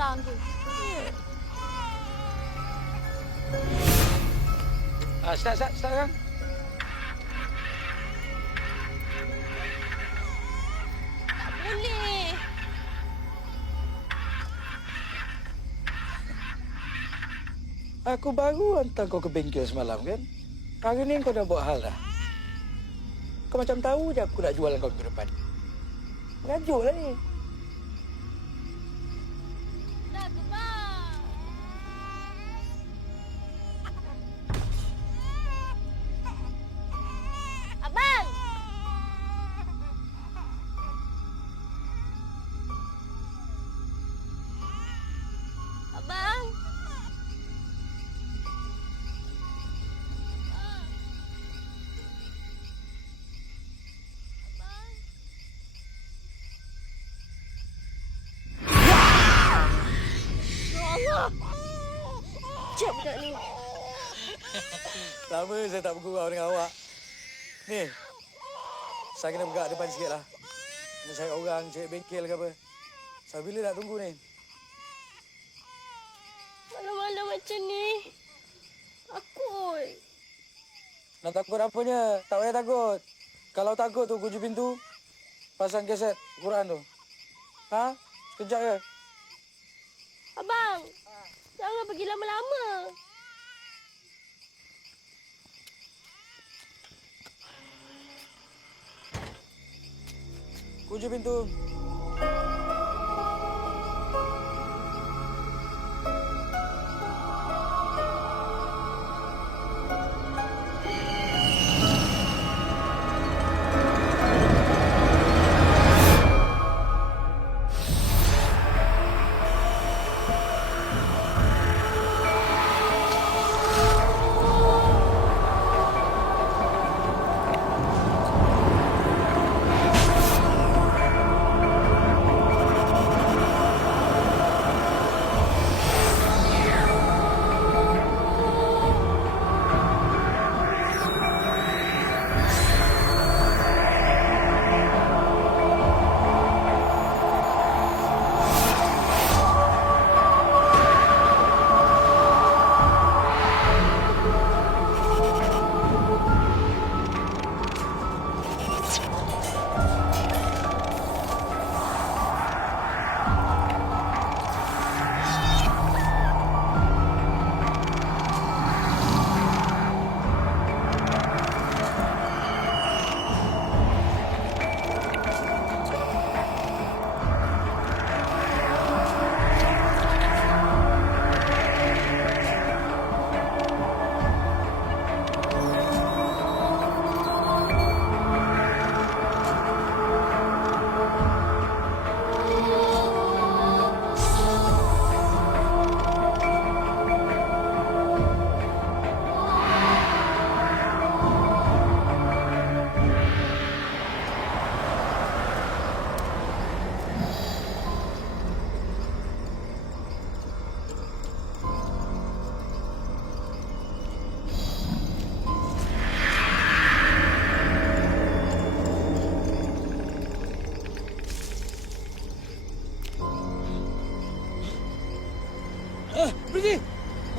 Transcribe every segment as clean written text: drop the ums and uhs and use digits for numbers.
orang tu. Start kan? Tak boleh. Aku baru hantar kau ke bengkel semalam kan? Hari ni kau dah buat hal dah. Kau macam tahu je aku nak jual kau minggu depan. Mengajuk lah ni. Dah tu, bang. Abang! Abang! Cik budak ni. Lama saya tak bergurau dengan awak. Ni, saya kena bergerak depan sikit lah. Nak cari orang, cari bengkel ke apa. Sampai bila nak tunggu ni? Malam-malam macam ni. Takut. Nak takut apanya? Tak payah takut. Kalau takut tu kunci pintu. Pasang kaset Quran tu. Ha? Sekejap ke? Abang, jangan pergi lama-lama. Kunci pintu.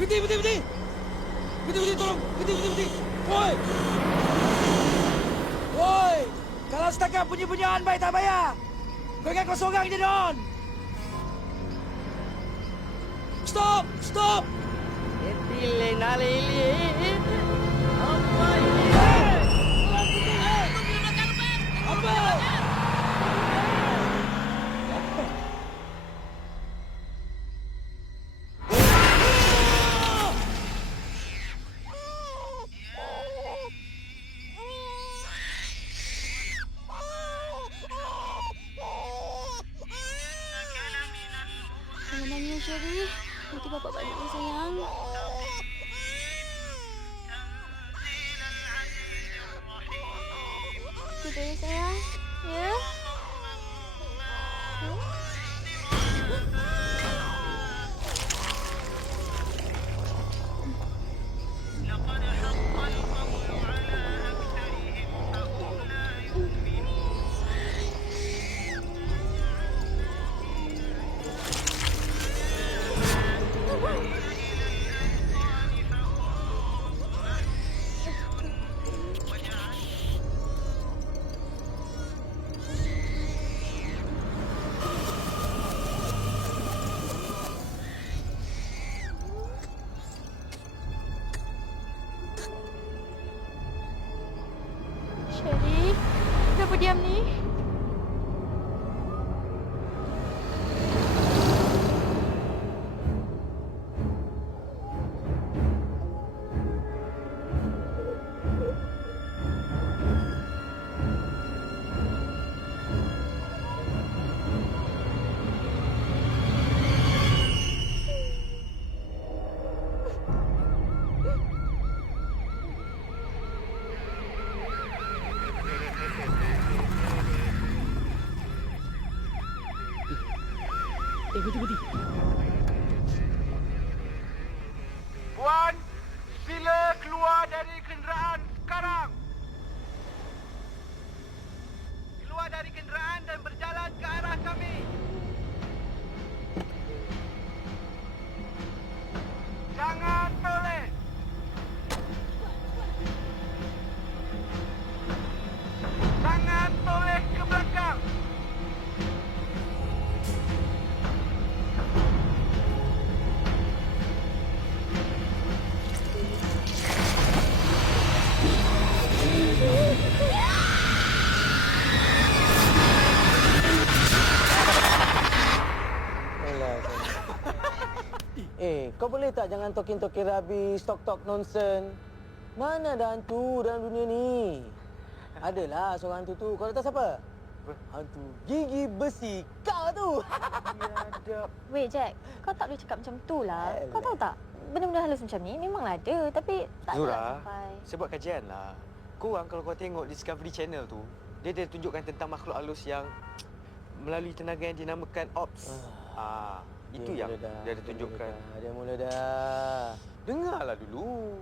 Berhenti! Berhenti! Berhenti, tolong! Berhenti! Woi! Woi! Kalau setakat bunyi-bunyian baik tak bayar! Kau ingat kau seorang je, Don! Stop! Stop! Etile nalili. Apa ini? Apa? Jangan nangis, Sherry. Nanti bapak balik ya, sayang. Tidur ya, sayang. Ya? Berhenti. Puan, sila keluar dari kenderaan sekarang. Keluar dari kenderaan dan berjalan ke arah kami. Jangan toleh. Jangan toleh ke belakang. Kau boleh tak jangan talking rubbish, talk nonsense? Mana ada hantu dalam dunia ni? Adalah seorang hantu tu. Kau tahu siapa? Hantu gigi besi kau tu. Biadab. Wait, Jack. Kau tak boleh cakap macam tu lah. Kau tahu tak? Benda-benda halus macam ni memanglah ada. Tapi tak Zura, ada sampai. saya buat kajian lah. Korang kalau kau tengok Discovery Channel tu, dia ada tunjukkan tentang makhluk halus yang melalui tenaga yang dinamakan Ops. Itu yang dia ada tunjukkan. Dia mula dah. Dengarlah dulu.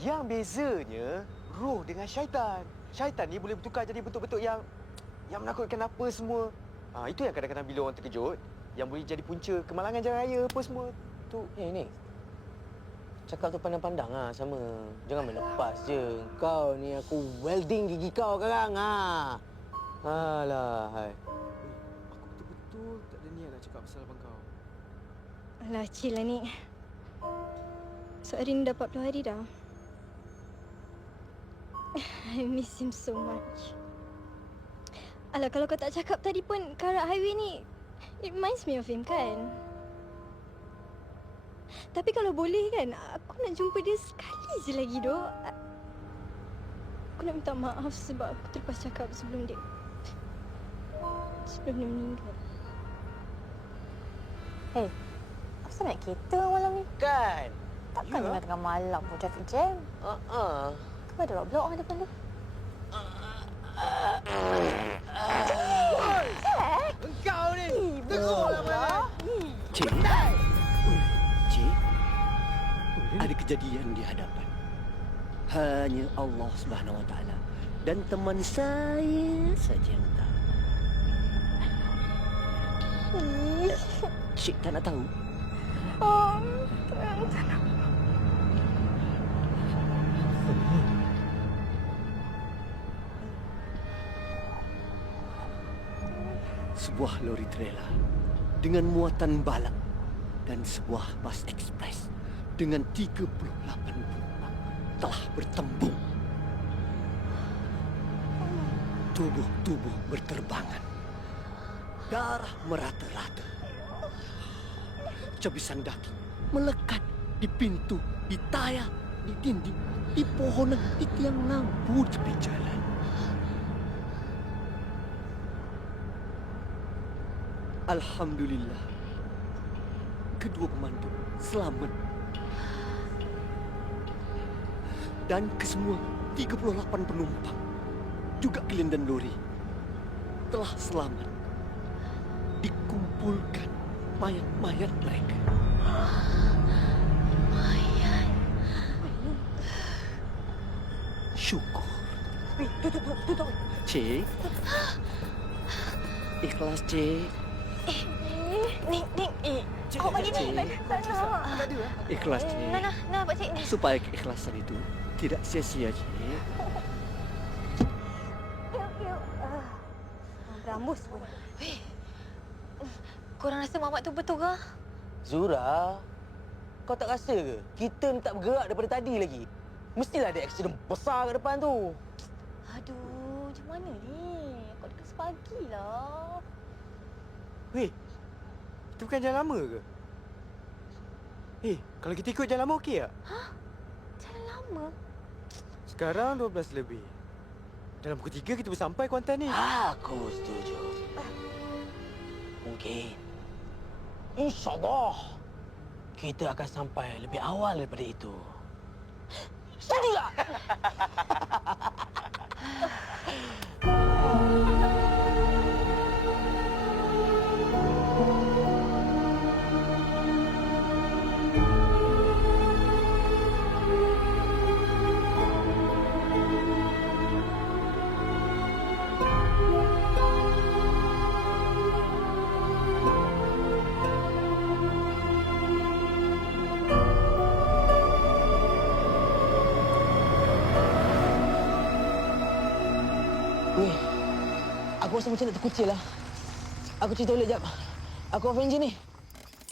Yang bezanya roh dengan syaitan. Syaitan ni boleh bertukar jadi bentuk-bentuk yang menakutkan apa semua. Itu yang kadang-kadang bila orang terkejut, yang boleh jadi punca kemalangan jalan raya apa semua. Tu. Ni. Cakap tu pandang-pandang lah sama. Jangan main lepas je. Kau ni aku welding gigi kau sekarang. Alah, hai. Aku betul-betul tak ada niat nak cakap pasal abang kau. Alah, chill lah ni. So, hari ni dah 40 hari dah. I miss him so much. Alah, kalau kau tak cakap tadi pun, Karak Highway ni, it reminds me of him, kan? Tapi kalau boleh kan, aku nak jumpa dia sekali je lagi, Dok. Aku nak minta maaf sebab aku terlepas cakap sebelum dia meninggal. Hey, asal naik kereta malam ni? Kan? Takkan jangan tengah malam pun traffic jam. Kau ada roadblock orang depan tu? Engkau ni! Tegurlah malam! Cik? Cik? Ada kejadian di hadapan. Hanya Allah Subhanahu Wa Taala dan teman saya saja yang tahu. Cik tak nak tahu? Tenang. Sebuah lori trailer dengan muatan balak dan sebuah bas ekspres dengan 38 penumpang telah bertembung. Tubuh-tubuh berterbangan. Darah merata-rata. Cabisan daging melekat di pintu, di tayar, di dinding, di pohonan, di tiang lampu tepi jalan. Alhamdulillah, kedua pemandu selamat. Dan kesemua 38 penumpang, juga Glenn dan Lori, telah selamat. Dikumpulkan mayat-mayat mereka. Syukur. Tutup. Cik. Ikhlas, Cik. Ning. Awak bagi ni. Tak nak. Ikhlas, Cik. Nah, Pak Cik ni. Supaya keikhlasan itu tidak sia-sia, Cik. Yuk. Rambus pun. Korang rasa Mamat tu betul ke? Zura, kau tak rasa ke? Kita ni tak bergerak daripada tadi lagi. Mestilah ada aksiden besar kat depan tu. Aduh, macam mana ni? Kau dekat sepagi lah. Weh, itu bukan jalan lama ke? Kalau kita ikut jalan lama okey tak? Jalan lama? Sekarang 12 lebih. Dalam pukul 3 kita boleh sampai Kuantan ni. Aku setuju. Mungkin. InsyaAllah. Kita akan sampai lebih awal daripada itu. Setuju tak? Aku rasa macam nak terkucil lah. Aku cuci toilet jap. Aku off engine ni.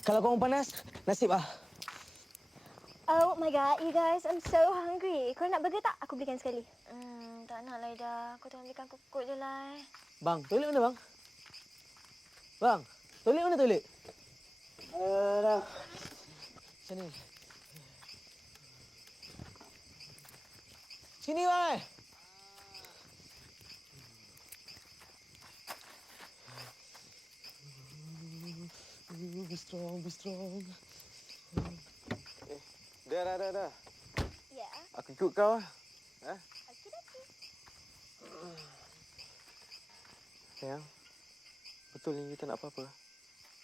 Kalau korang panas, nasib ah. Oh my god, you guys, I'm so hungry. Kau nak burger tak? Aku belikan sekali. Tak nak lah, Ida. Aku tolong belikan kukut je lah. Bang, toilet mana bang? Bang, toilet mana toilet? Dah. Sini. Sini, bang. Be strong, be strong. Dah. Ya. Aku ikut kau lah. Ha? Okey-dokey. Sayang, betul ni kita nak apa-apa?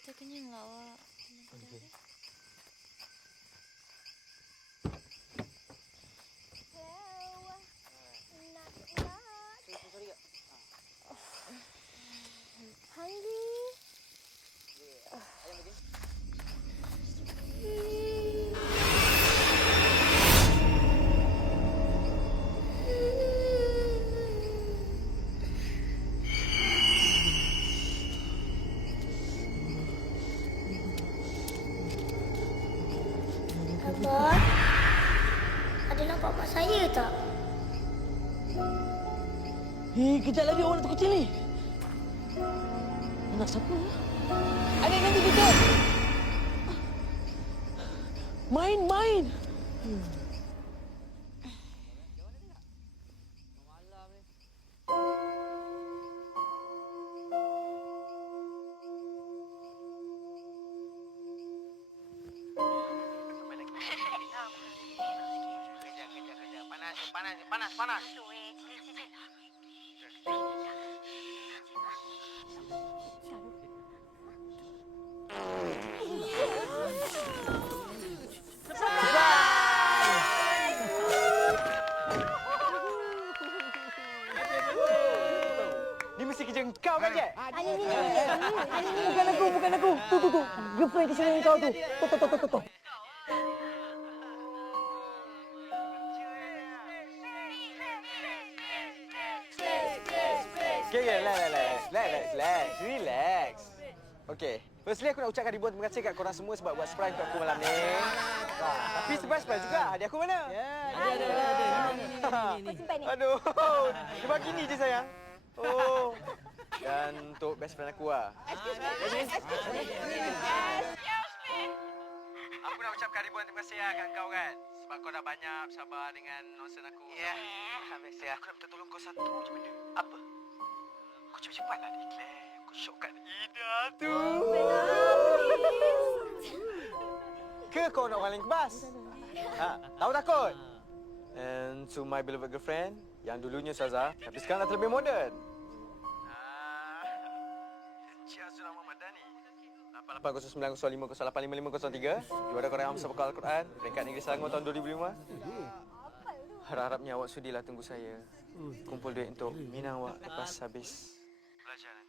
Kita kenyang lah, awak. Hungry. Abah, ada nampak mak saya tak? Kejap lagi orang nak terkucil ni. Anak siapa? Adik nanti kejap. Main. Panas. Ni mesti kerja engkau kan, Jack? Bukan aku. Tu. Girlfriend kisah kau tu. Tu. Relax. Okey. Firstly, aku nak ucapkan ribuan terima kasih kat korang semua sebab buat surprise untuk aku malam ni. Tapi surprise juga. Hadiah aku mana? Kau simpan ni. Aduh. Dia bagi ni je sayang. Oh. Dan untuk best friend aku lah. Aku nak ucapkan ribuan terima kasih kat kau kan. Sebab kau dah banyak bersabar dengan nonsen aku. Ya. Biasa. Aku nak minta tolong kau satu je benda. Apa? Kau cepat-cepatlah declare. Aku syok kat Ida tu. Ke kau nak orang lain kebas? Tahu takut? And to my beloved girlfriend yang dulunya Saza tapi sekarang dah terlebih moden. Encik Azura Muhammad Dani. 880905085503. Juara Korea Bersama Al-Quran peringkat Negeri Selangor tahun 2005. Harap-harapnya awak sudilah tunggu saya. Kumpul duit untuk minang awak lepas habis belajar nanti.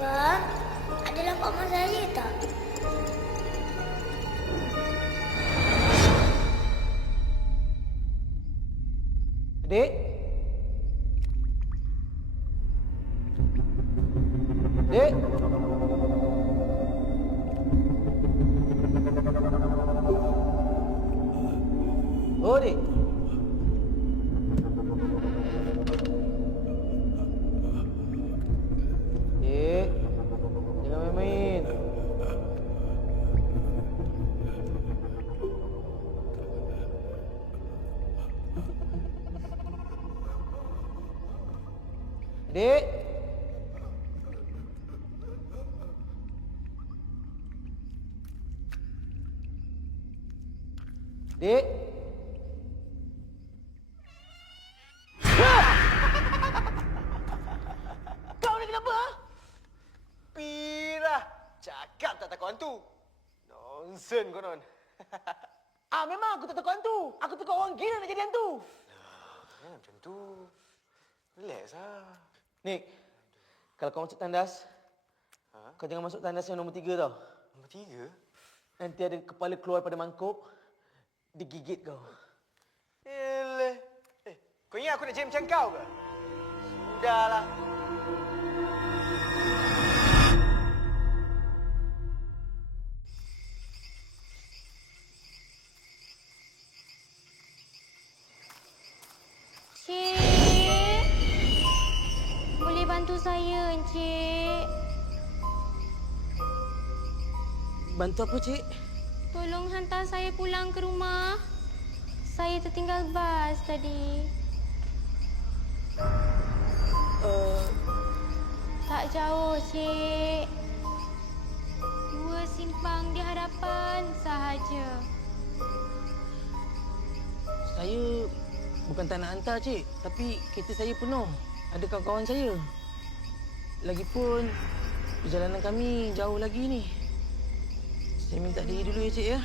Abah, ada nampak mak saya tak? Dek. Dek. Oh, Dek. Dek, jangan main-main. Dek. Kau ni kenapa? Pirah. Cakap tak takut hantu. Nonsen konon. Memang aku tak takut hantu. Aku takut orang gila nak jadi hantu. Macam tu. Relax lah. Nik, kalau kau masuk tandas, kau jangan masuk tandas yang nombor 3 tau. Nombor 3? Nanti ada kepala keluar pada mangkuk, digigit kau. Eleh. Kau ingat aku nak jadi macam kau ke? Sudahlah. Encik. Boleh bantu saya, Encik? Bantu apa, Cik? Tolong hantar saya pulang ke rumah. Saya tertinggal bas tadi. Tak jauh, Cik. 2 simpang di hadapan sahaja. Saya bukan tak nak hantar, Cik. Tapi kereta saya penuh. Ada kawan-kawan saya. Lagipun, perjalanan kami jauh lagi ni. Saya minta diri dulu ya, Cik ya.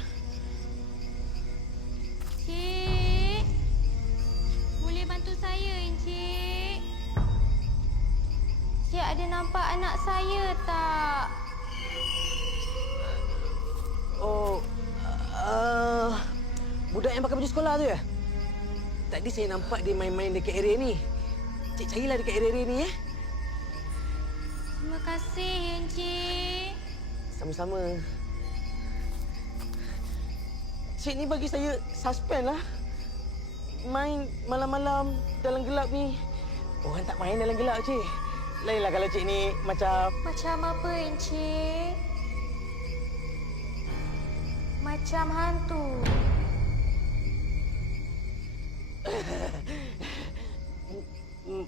Cik, boleh bantu saya, Encik? Cik ada nampak anak saya tak? Oh, budak yang pakai baju sekolah tu ya? Tadi saya nampak dia main-main dekat area ni. Cik carilah dekat area ni ya. Terima kasih, Encik. Sama-sama. Cik ni bagi saya suspend lah. Main malam-malam dalam gelap ni. Orang tak main dalam gelap, Cik. Lainlah kalau Cik ni macam... Macam apa, Encik? Macam hantu.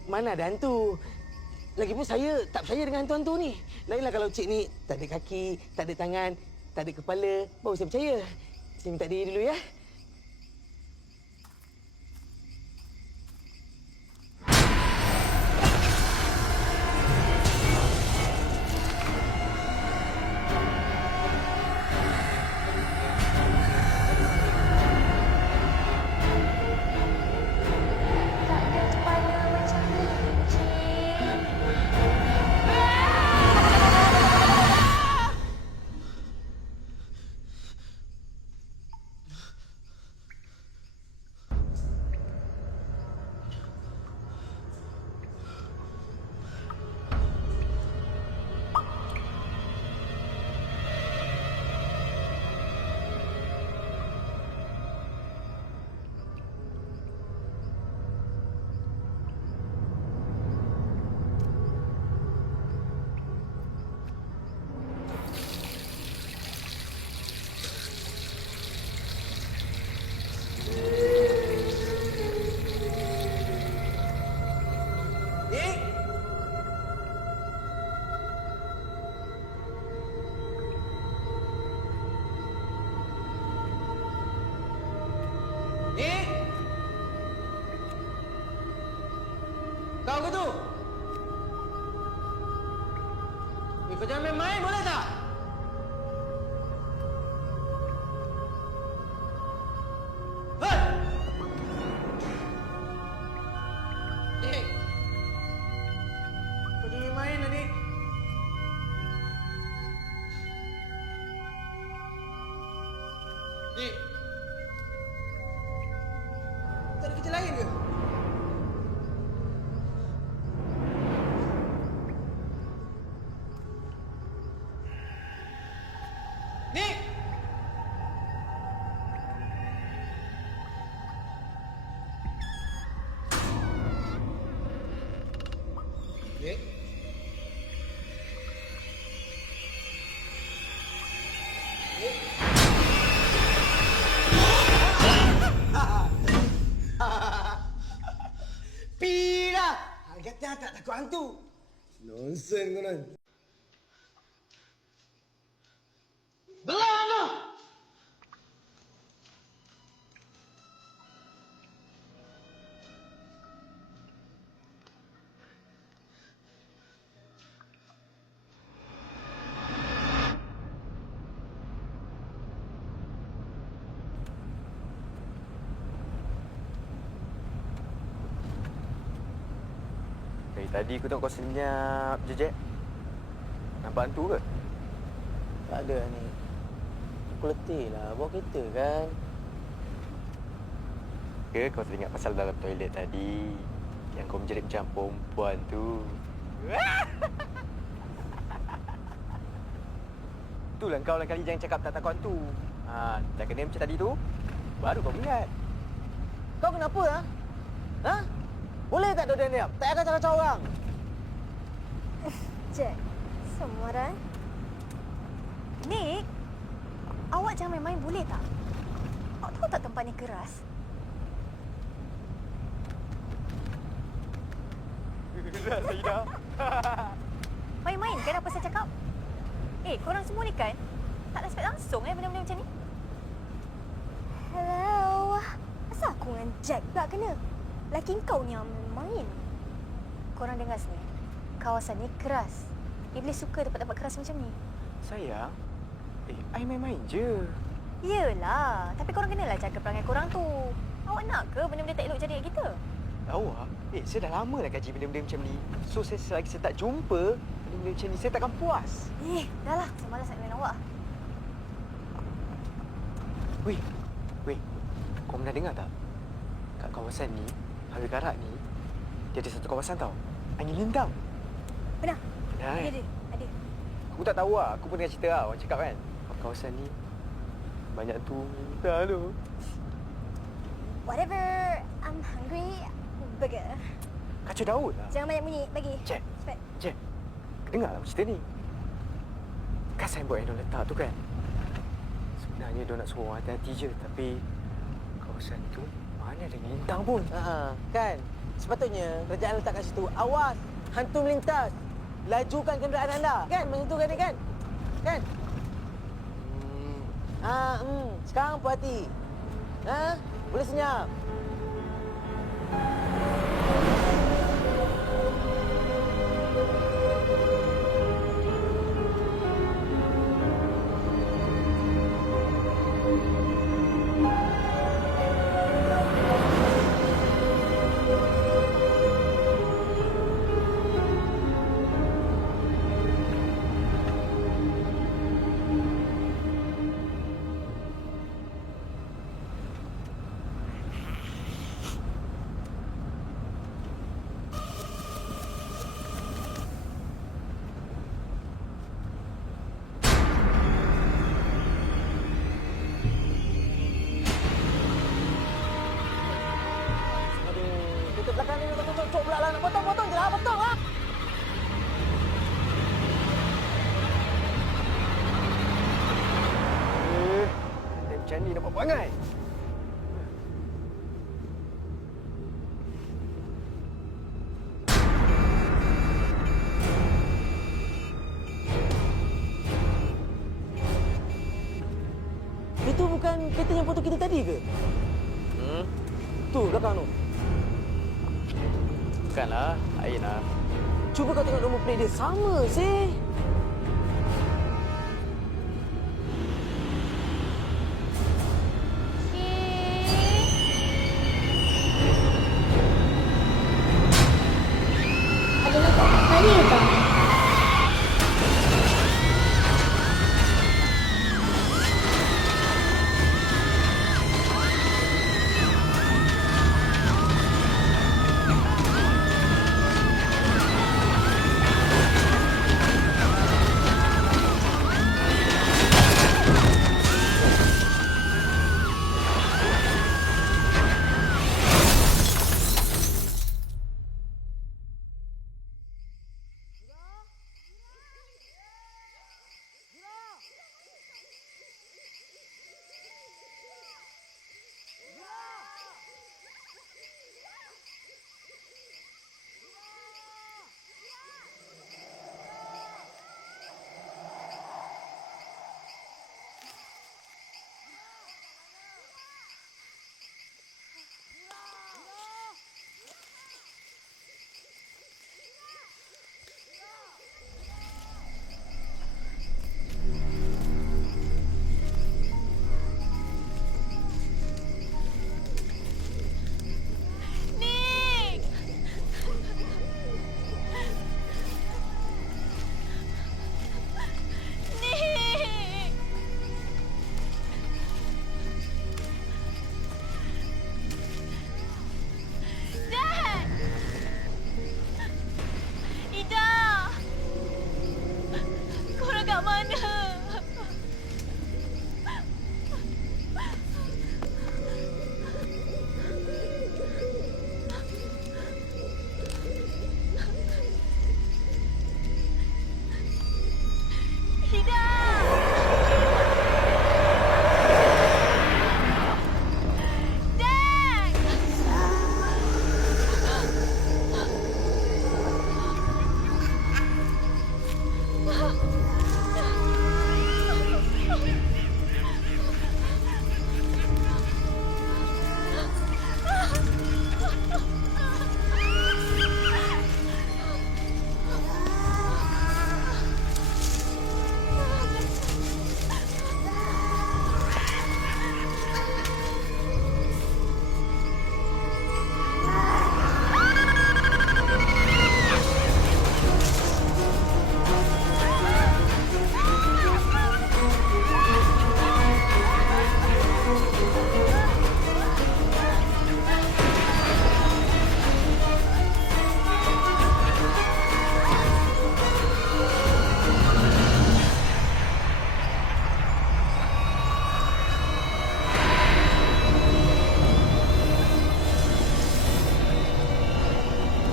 Mana ada hantu. Lagipun saya tak percaya dengan hantu-hantu ni. Lainlah kalau Cik ni tak ada kaki, tak ada tangan, tak ada kepala. Baru saya percaya. Saya minta diri dulu ya. Tak ada kepala macam ni, Encik. Kau ke tu? Kau jangan main-main boleh tak? Hei! Dik! Kau jangan main lah, Dik. Dik! Tak ada kerja lain ke? Dik! Dik? Pirah! Kata tak takut hantu. Nonsen konon. Belang kau! Tadi aku tengok kau senyap je, Jack. Nampak hantu ke? Tak ada ni. Aku letih lah. Bawa kereta kan. Ke kau teringat pasal dalam toilet tadi yang kau menjerit macam perempuan tu? Itulah kau lain kali jangan cakap tak takut hantu. Tak kena macam tadi tu, baru kau ingat. Kau kenapa ha? Ha? Boleh tak duduk diam? Tak akan cakap orang. Jack, semua dah. Nick, awak jangan main-main boleh tak? Awak tahu tak tempat ni keras? Zaidah. Main-main kan apa saya cakap? Korang semua ni kan tak respect langsung benda-benda macam ni. Hello. Asal aku dengan Jack pula kena? Laki kau ni yang main. Korang dengar sini. Kawasan ni keras. Iblis suka tempat-tempat keras macam ni. Sayang, I main-main je. Yelah, tapi korang kenalah jaga perangai korang tu. Awak nak ke benda-benda tak elok jadi kat kita? Tahu ah? Saya dah lama dah kaji benda-benda macam ni. So, selagi saya tak jumpa benda-benda macam ni, saya takkan puas. Dah lah. Saya malas nak dengan awak. Weh, kau pernah dengar tak? Kat kawasan ni, Hari Karak ni, dia ada satu kawasan tau. Angin lintang. Pernah? Pernah kan? Ada. Aku tak tahu lah. Aku pun dengar cerita lah. Orang cakap kan. Kawasan ni, banyak tu lintang tu. Whatever. I'm hungry. Burger. Kacau Daud lah. Jangan banyak bunyi. Bagi. Jack. Cepat. Jack, dengar lah cerita ni. Kan signboard yang dia letak tu kan? Sebenarnya dia nak suruh orang hati-hati je. Tapi kawasan tu mana ada lintang pun. Kan? Sepatutnya kerajaan letak kat situ. Awas! Hantu melintas! Lajukan kenderaan anda. Kan? Macam tu kan? Kan? Sekarang puas hati. Boleh senyap. Belakang ni betul-betul pula lah. Nak potong je lah. Potong lah. Macam ni dapat perangai. Itu bukan kereta yang foto kita tadi ke? Tu belakang tu. Bukanlah, Ain lah. Cuba kau tengok nombor plate dia. Sama sih. Ada letak tadi ke tak?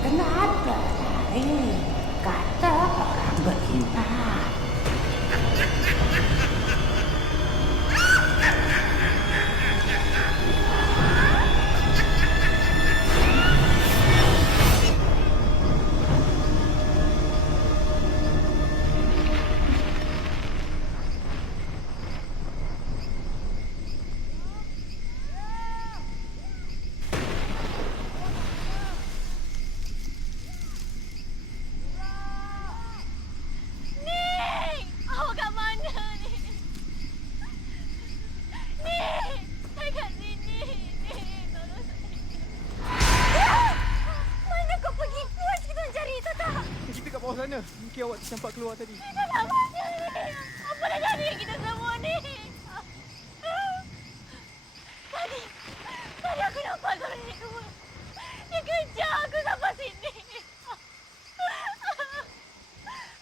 Kenapa lari? Kata orang beriman. Awak kat mana ni? Nik! Saya kat sini. Nik, tolong saya. Mana kau pergi? Kuat kita nak cari, tahu tak? Kita kat bawah sana. Mungkin awak tercampak keluar tadi. Kita nak mana ni? Apa dah jadi kita semua ni? Tadi aku nampak korang ni keluar. Dia kejar aku sampai sini.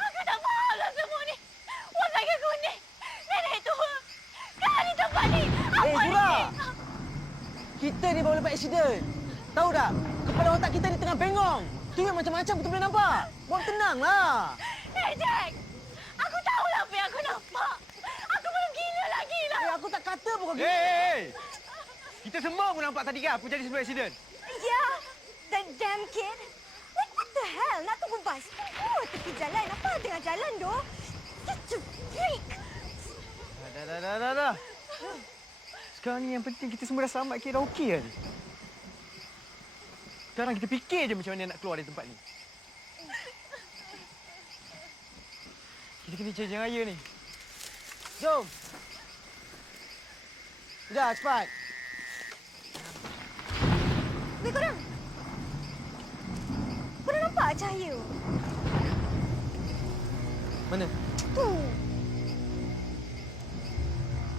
Aku tak faham lah semua ni. Wang kaki kuning. Nenek tua. Sekarang ni tempat ni. Apa ni? Zura! Kita ni baru lepas aksiden. Tahu tak? Kepala otak kita ni tengah bengong. Tu yang macam-macam kita boleh nampak. Buat tenanglah. Jack! Aku tahulah apa yang aku nampak. Aku belum gila lagi lah. Aku tak kata pun kau Hey! Kita semua pun nampak tadi kan apa jadi sebelum aksiden. Ya, that damn kid. What the hell? Nak tunggu bas? Tunggu tepi jalan. Apa tengah jalan doh? Such a freak. Dah. Sekarang ni yang penting kita semua dah selamat, kira dah okey kan? Sekarang kita fikir je macam mana nak keluar dari tempat ni. Kita kena cari jalan raya ni. Jom. Sudah, cepat. Weh, korang. Korang nampak cahaya? Mana? Tu.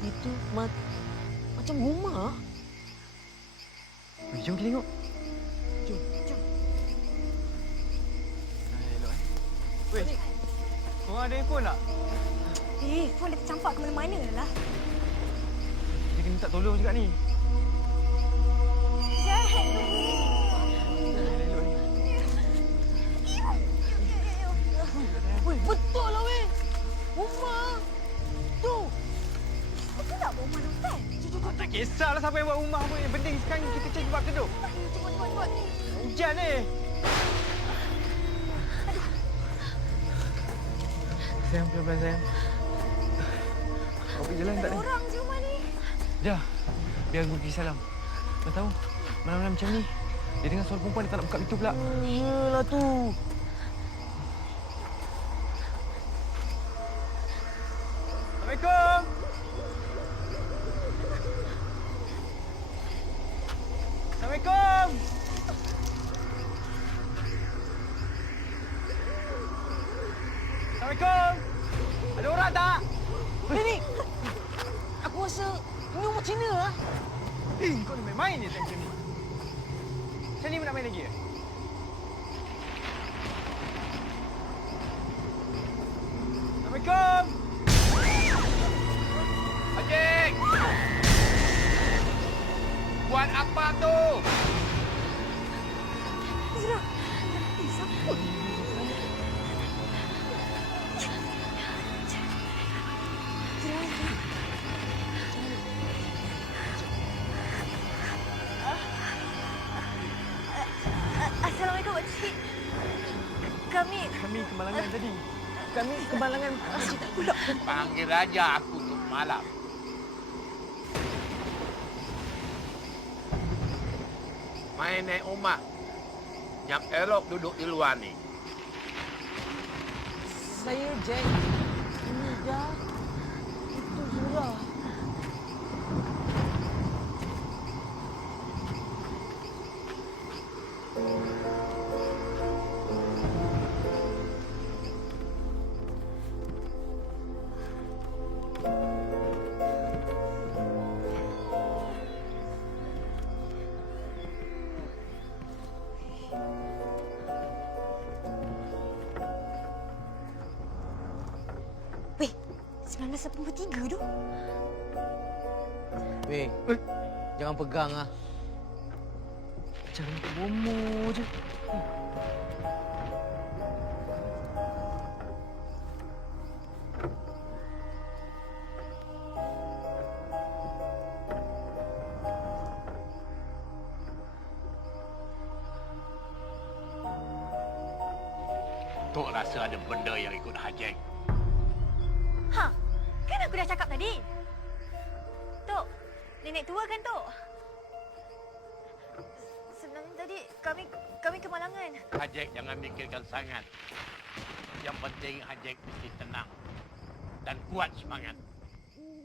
Itu macam rumah. Jom kita tengok. Jom. Elok. Weh, korang ada handphone tak? Phone dia tercampak ke mana-mana lah. Kita kena minta tolong juga ni. Jack. Elok ni. Weh, betul lah weh. Rumah. Tu. Betul tak rumah Novel? Tak kisahlah siapa yang buat rumah pun. Yang penting sekarang kita cari tempat duduk. Cepat. Hujan ni. Sayang, pelan-pelan sayang. Awak pergi jalan tak ni? Orang je rumah ni. Dah, biar aku pergi salam. Kau tahu, malam-malam macam ni, dia dengar suara perempuan, dia tak nak buka pintu pula. Yalah tu. Assalamualaikum. Assalamualaikum. Assalamualaikum. Ada orang tak? Ni. Aku rasa ini rumah Cina lah. Kau ni main-main ni macam ni. Macam ni pun nak main lagi ke? Assalamualaikum. Haji! Buat apa tu? Zura. Siapa? Assalamualaikum, Pakcik. Kami Kami kemalangan tadi. Kami kemalangan. Panggil raja aku untuk malam. Mai naik rumah. Yang elok duduk di luar ni. Saya Jack. Ini dah. Itu Zura. Weh, 1983 tu. Weh, jangan pegang ah. Jangan bomo je. Tok rasa ada benda yang ikut Hajek. Ha, kan aku dah cakap tadi. Tok, nenek tua kan, Tok? Sebenarnya tadi kami kemalangan. Hajek jangan fikirkan sangat. Yang penting Hajek mesti tenang. Dan kuat semangat.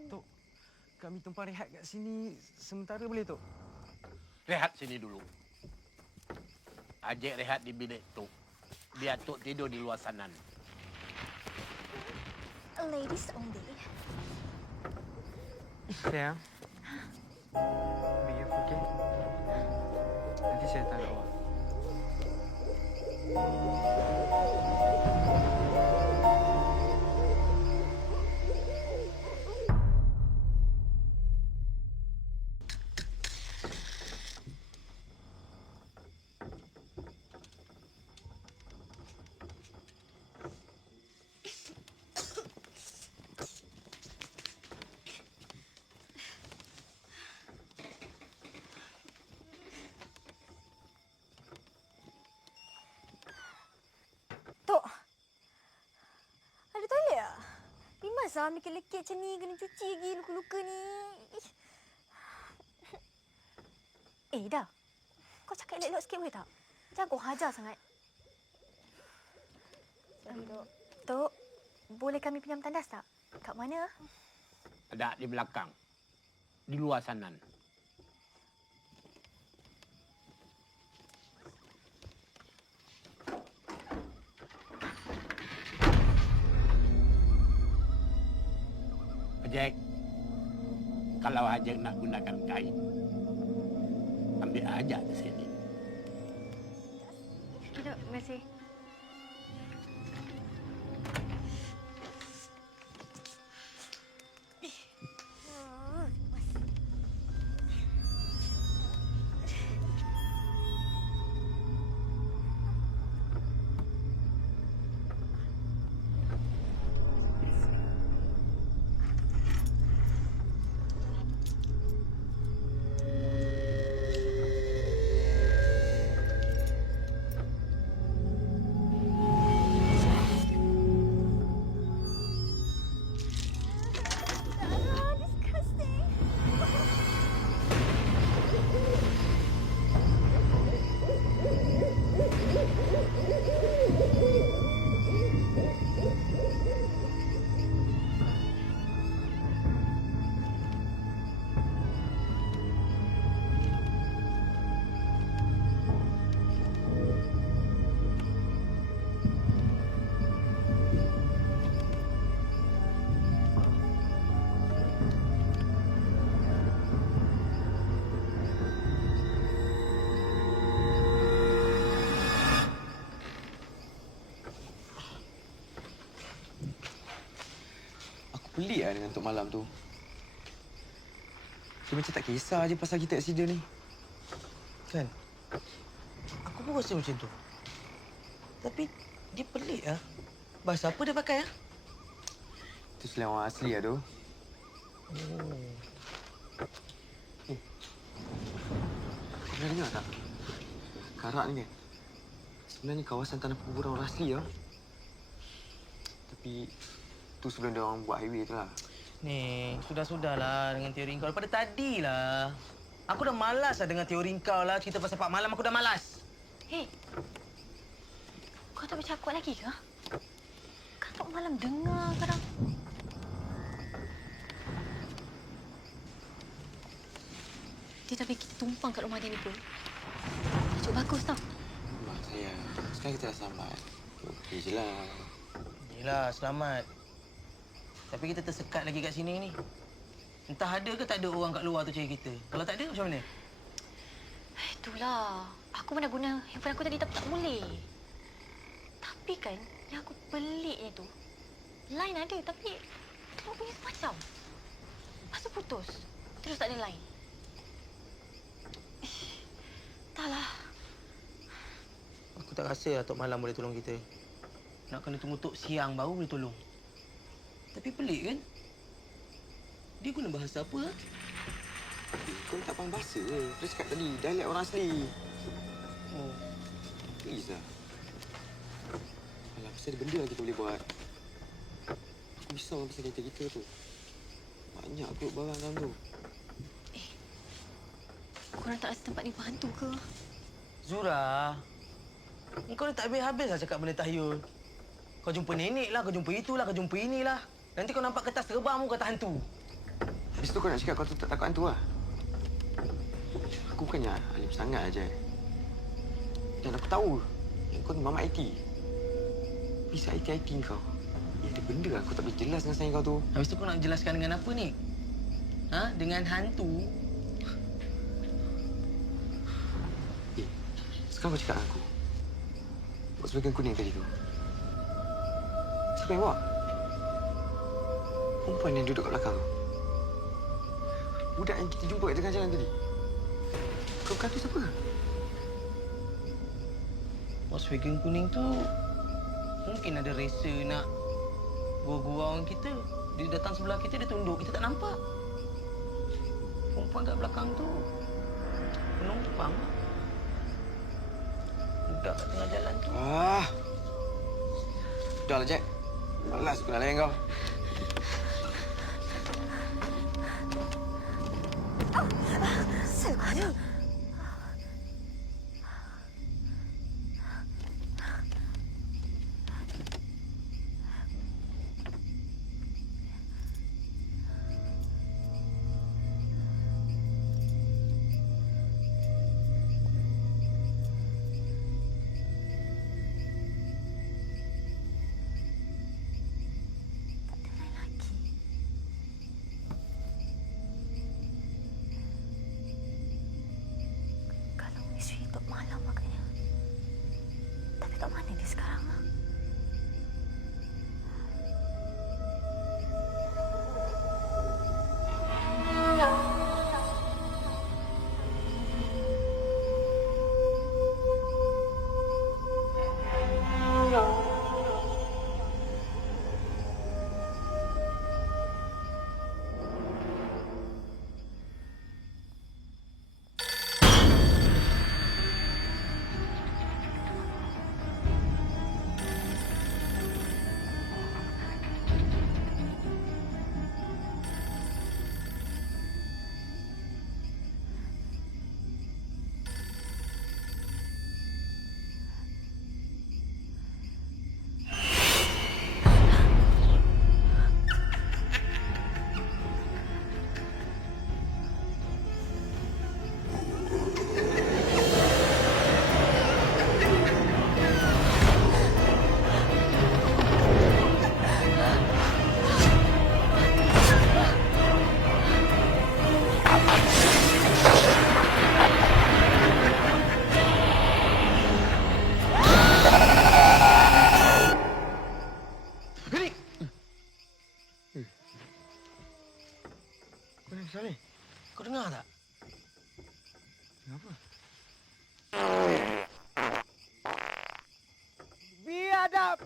Tok, kami tumpang rehat kat sini sementara boleh, Tok? Rehat sini dulu. Hajek rehat di bilik Tok. Biar Tok tidur di luar sana. Ladies only. Sayang. Be okay? Nanti saya tanya awak. Tok, ada toilet tak? Bimas lah lekit-lekit macam ni. Kena cuci lagi luka-luka ni. Dah. Kau cakap elok-elok sikit boleh tak? Jangan kau hajar sangat. Tok, boleh kami pinjam tandas tak? Kat mana? Ada di belakang. Di luar sana. Hajek, kalau Hajek nak gunakan kain, ambil aja di sini. Terima kasih. Pelik lah dengan Tok Malam tu. Dia macam tak kisah je pasal kita aksiden ni. Kan? Aku pun rasa macam tu. Tapi dia pelik ah. Bahasa apa dia pakai ah? Itu selain orang asli lah tu. Kau pernah dengar tak? Karak ni kan? Sebenarnya kawasan tanah perburuan orang asli lah. Tapi tu sebelum dia orang buat highway tu lah. Ni, sudah-sudahlah dengan teori kau. Daripada tadi lah. Aku dah malas lah dengan teori kau lah. Cerita pasal Pak Malam, aku dah malas. Hei, kau tak bercakap kuat lagi ke? Kan Pak Malam dengar sekarang. Dia dah bagi kita tumpang kat rumah dia ni pun. Cuba bagus tau. Mak sayang, sekarang kita dah selamat. Okey je lah. Yelah, selamat. Tapi kita tersekat lagi kat sini ni. Entah ada ke tak ada orang kat luar tu cari kita. Kalau tak ada, macam mana? Itulah. Aku pun dah guna handphone aku tadi tapi tak boleh. Tapi kan, yang aku peliknya tu, line ada tapi tengok bunyi semacam. Lepas tu putus. Terus tak ada line. Entahlah. Aku tak rasa Tok Malam boleh tolong kita. Nak kena tunggu Tok Siang baru boleh tolong. Tapi pelik kan? Dia guna bahasa apa? Ha? Kau tak faham bahasa ke? Dia cakap tadi, dialek orang asli. Oh. Please lah. Alah, pasal ada benda lagi kita boleh buat. Aku risau pasal kereta kita tu. Banyak kot barang dalam tu. Korang tak rasa tempat ni berhantu ke? Zura, kau dah tak habis-habis lah cakap benda tahyul. Kau jumpa nenek lah, kau jumpa itulah, kau jumpa inilah. Nanti kau nampak kertas terbang pun kata hantu. Habis tu kau nak cakap kau tu tak takut hantu lah. Aku bukannya alim sangat aja. Dan aku tahu yang kau ni mamat IT. Bisa IT kau. Ya, ada benda aku tak boleh jelas dengan sayang kau tu. Habis tu kau nak jelaskan dengan apa ni? Ha? Dengan hantu? Sekarang kau cakap dengan aku. Volkswagen kuning tadi tu. Siapa yang bawa? Perempuan yang duduk kat belakang tu. Budak yang kita jumpa kat tengah jalan tadi. Kau bukan tu siapa? Volkswagen kuning tu mungkin ada resa nak gurau-gurau kita. Dia datang sebelah kita, dia tunduk. Kita tak nampak. Perempuan kat belakang tu penumpang. Budak kat tengah jalan tu. Dah lah, Jack. Malas aku nak layan kau. Sebenarnya. Tok Malam agaknya. Tapi kat mana dia sekarang? Saleh, Kau dengar tak? kenapa? Biadab!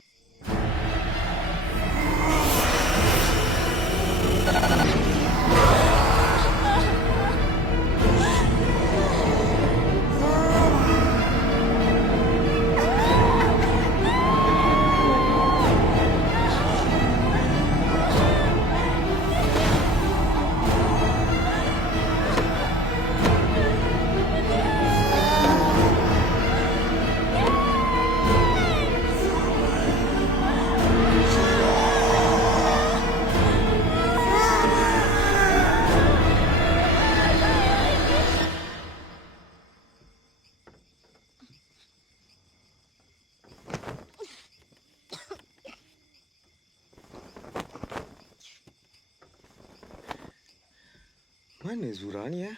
Mana Zura ni ya?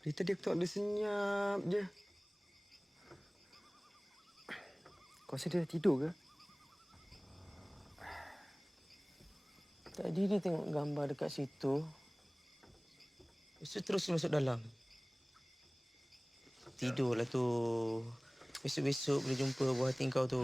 Dari tadi aku tak ada senyap je. Kau rasa dia dah tidur ke? Tadi dia tengok gambar dekat situ. Lepas tu terus masuk dalam. Tidurlah tu. Besok-besok boleh jumpa buah hati kau tu.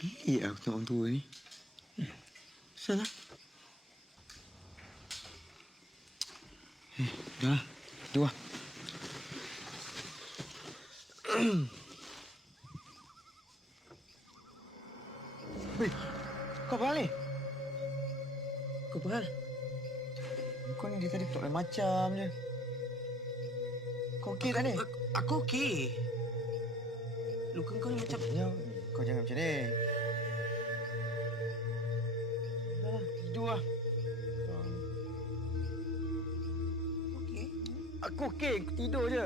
Pelik aku tengok orang tua ni. Salah. Dah lah. Tidur lah. Weh, kau apa hal ni? Kau apa hal? Kau ni dia tadi tak boleh macam je. Kau okey tak ni? Aku okey. Luka kau ni macam... Kau jangan macam ni. Dah lah, tidur lah. Okey. Aku okey, aku tidur je.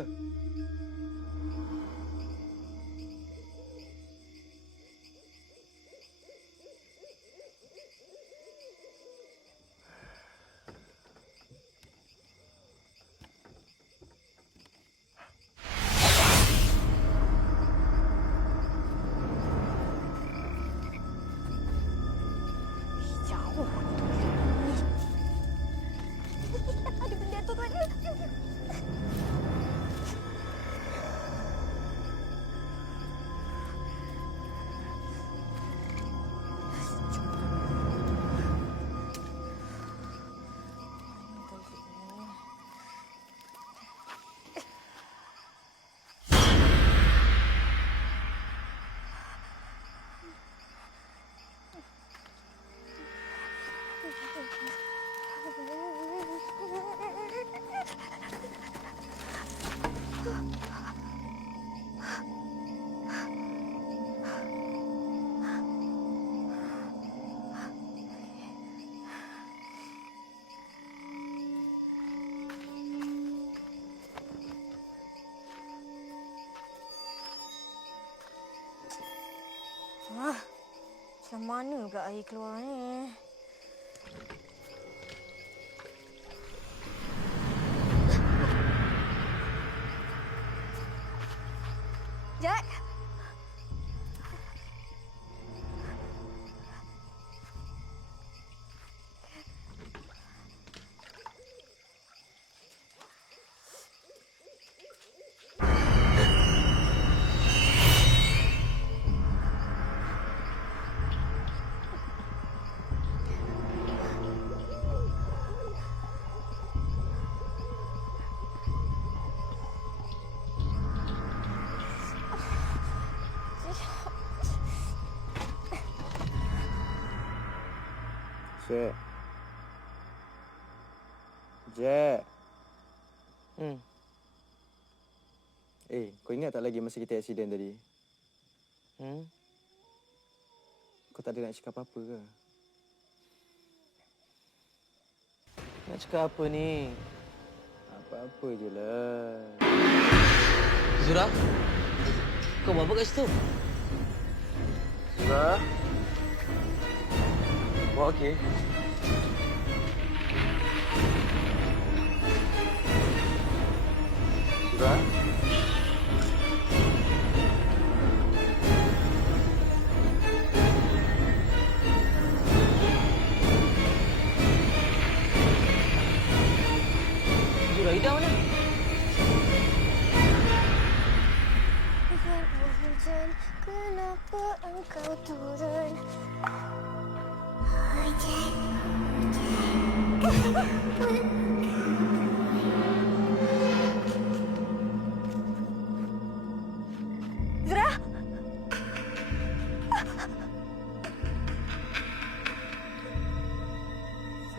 Jauh. Ada benda tu kat dia. Macam mana pula air keluar ni? Jack! Jack. Jack. Kau ingat tak lagi masa kita aksiden tadi? Kau tak ada nak cakap apa-apa ke? Nak cakap apa ni? Apa-apa je lah. Zura? Kau buat apa kat situ? Zura? Kau okey? Zura? Zura, Ida mana? Hujan, kenapa engkau turun? Zura!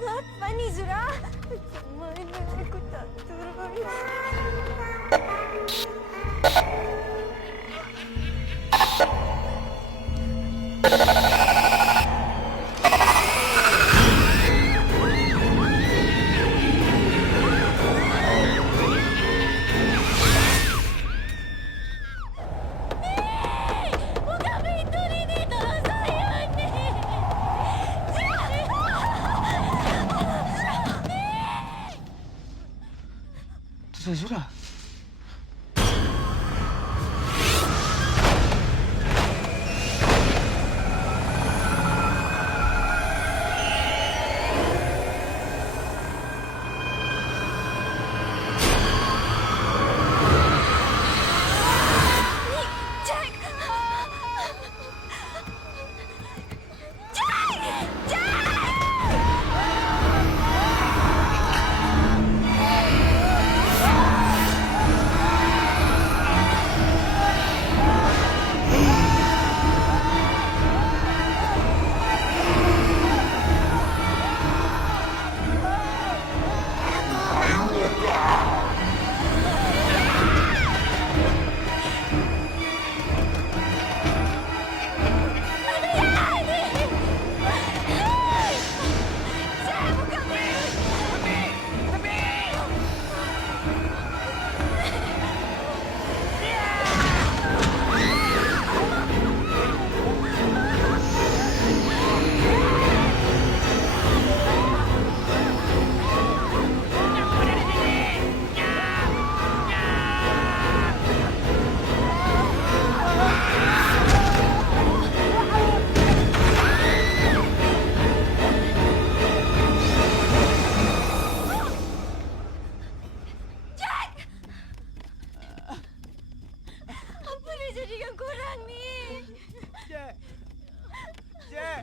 Apa ni, Zura? Macam mana aku tak turun? Sudah.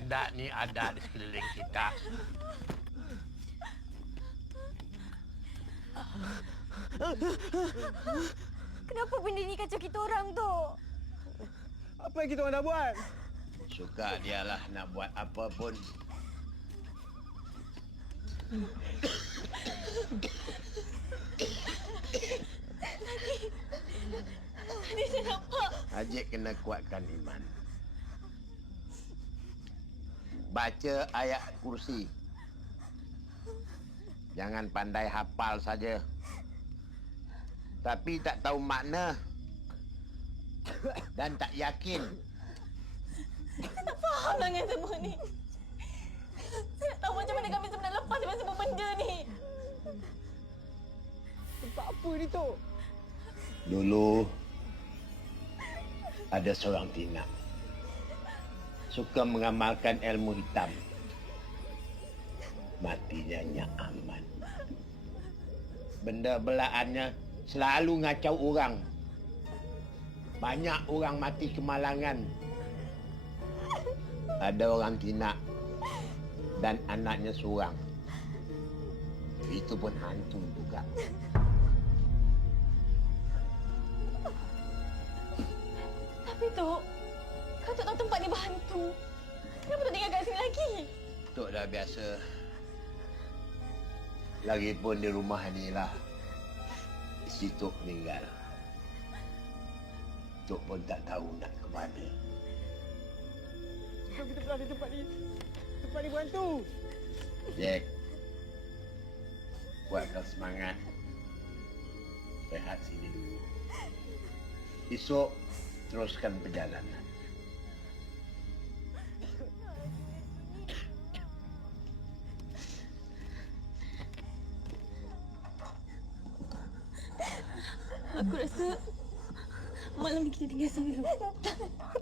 Benda ni ada di sekeliling kita. Kenapa benda ni kacau kita orang tu? Apa yang kita orang nak buat? Suka dialah nak buat apa pun. Tadi saya nampak. Haji kena kuatkan iman. Baca ayat kursi. Jangan pandai hafal saja. Tapi tak tahu makna. Dan tak yakin. Saya tak faham dengan semua ni. Saya tak tahu macam mana kami sebenarnya lepas dengan semua benda ni. Tempat apa ni, Tok? Dulu ada seorang Tina suka mengamalkan ilmu hitam. Matinya Nyak Aman. Benda belaannya selalu ngacau orang. Banyak orang mati kemalangan. Ada orang Tina dan anaknya seorang. Itu pun hantu juga. Tapi Tok, kau tak tahu tempat ni berhantu. Kenapa tak tinggal kat sini lagi? Tok dah biasa. Lagipun di rumah ni lah si Tok meninggal. Tok pun tak tahu nak ke mana. Jom kita pulang dari tempat ni. Tempat ni berhantu. Jack, kuatkan semangat. Rehat sini dulu. Esok teruskan perjalanan. Aku rasa malam ni kita tinggal sama dulu.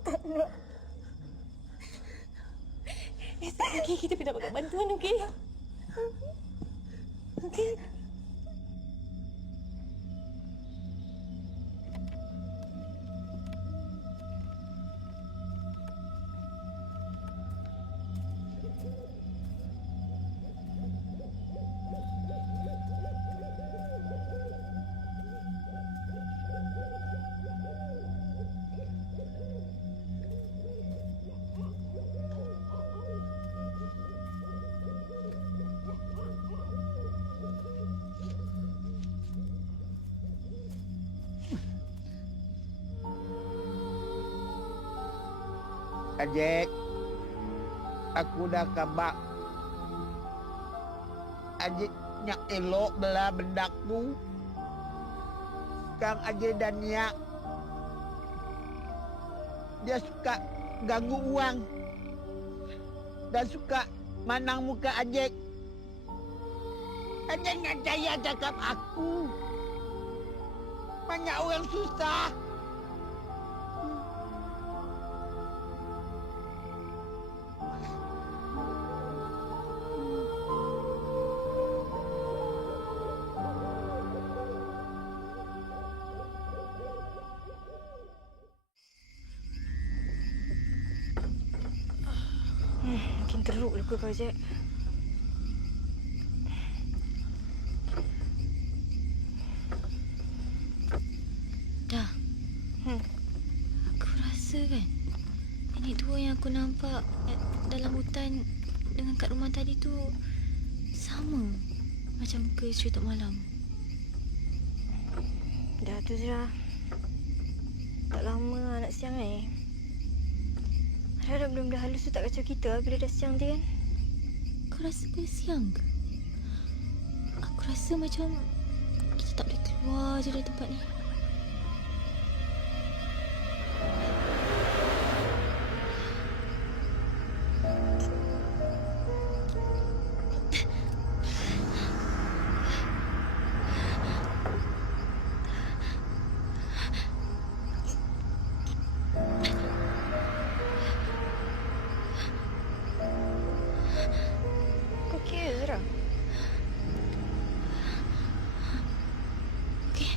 Tak nak. Esok pagi kita pergi dapatkan bantuan, okey? Okey? Jack, aku dah kabak. Ajik Nyak elok belah bendaku. Kang Ajik dan Nyak, dia suka ganggu uang dan suka manang muka Ajik. Ajik nggak percaya cakap aku. Banyak orang susah. Makin teruk luka kau, Jack. Dah. Aku rasa kan nenek tua yang aku nampak dalam hutan dengan kat rumah tadi tu sama macam muka isteri Tok Malam. Dah tu, Zura. Tak lama nak siang ni. Harap benda-benda halus tu tak kacau kita bila dah siang tu kan? Kau rasa boleh siang ke? Aku rasa macam kita tak boleh keluar je dari tempat ni. Kau kira, Zura? Okey.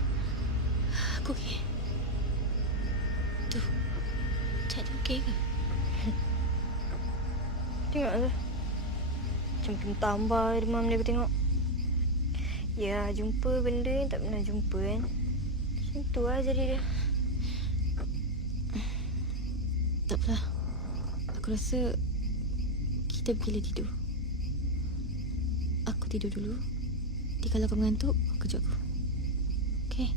Aku okey. Tu. Cak tu okey ke? Tengok tu. Macam tambah demam dia aku tengok. Ya, jumpa benda yang tak pernah jumpa kan. Macam tu lah jadi dia. Tak apalah. Aku rasa kita pergi tidur. Aku tidur dulu. Nanti kalau kau mengantuk, kau kejut aku. Okey?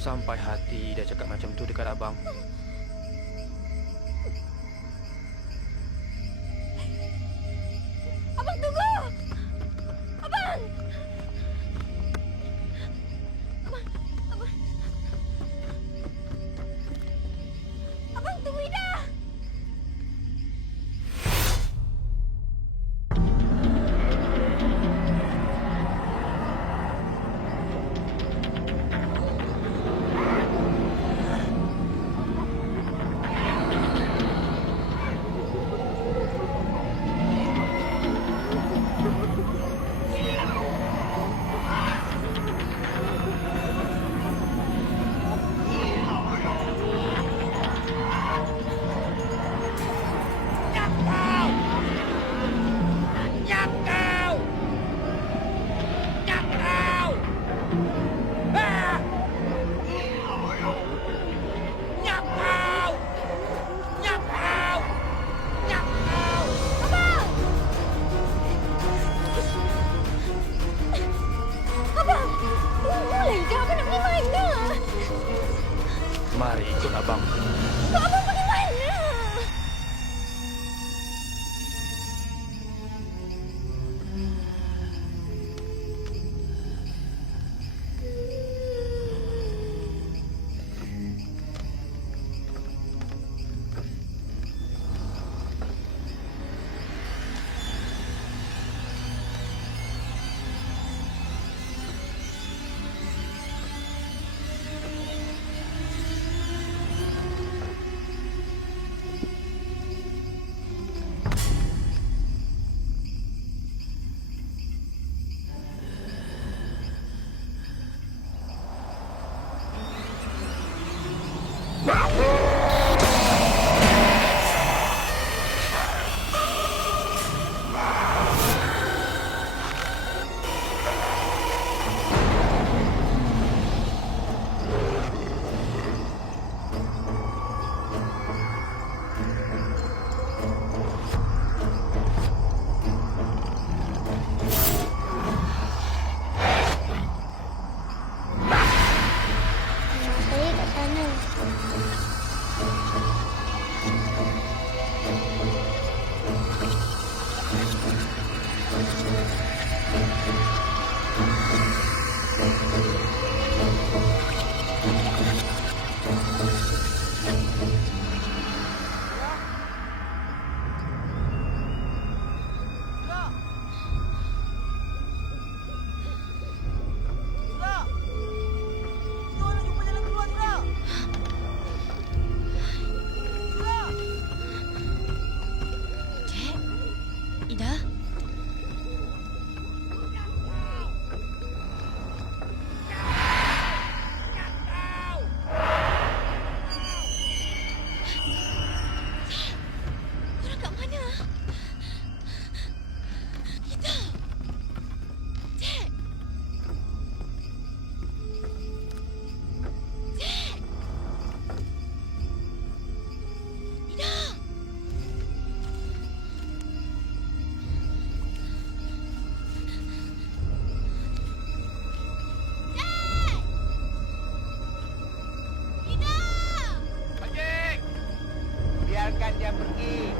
Sampai hati dia cakap macam tu dekat abang. Abang tunggu! Abang! Abang tunggu Ida! Mari ikut abang. Abang pergi mana? Saya kat sana. Ida? Orang kat mana? Ida! Jack! Jack! Ida! Haji! Biarkan dia pergi.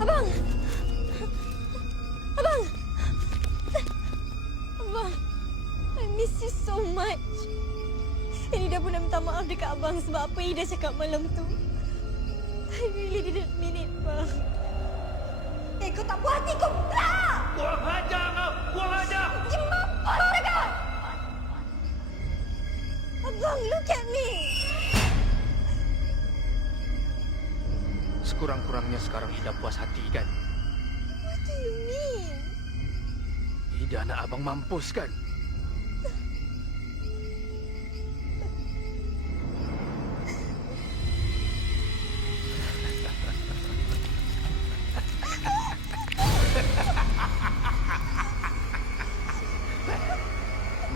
Abang! Abang! Abang! I miss you so much. Ida pun nak minta maaf dekat abang sebab apa Ida cakap malam tu. I really didn't mean it, bang. Kau tak puas hati, kau pula! Kurang ajar kau! Kurang ajar! Dia mampus mereka! Abang, look at me! Sekurang-kurangnya sekarang Ida puas hati kan? What do you mean? Ida nak abang mampus kan?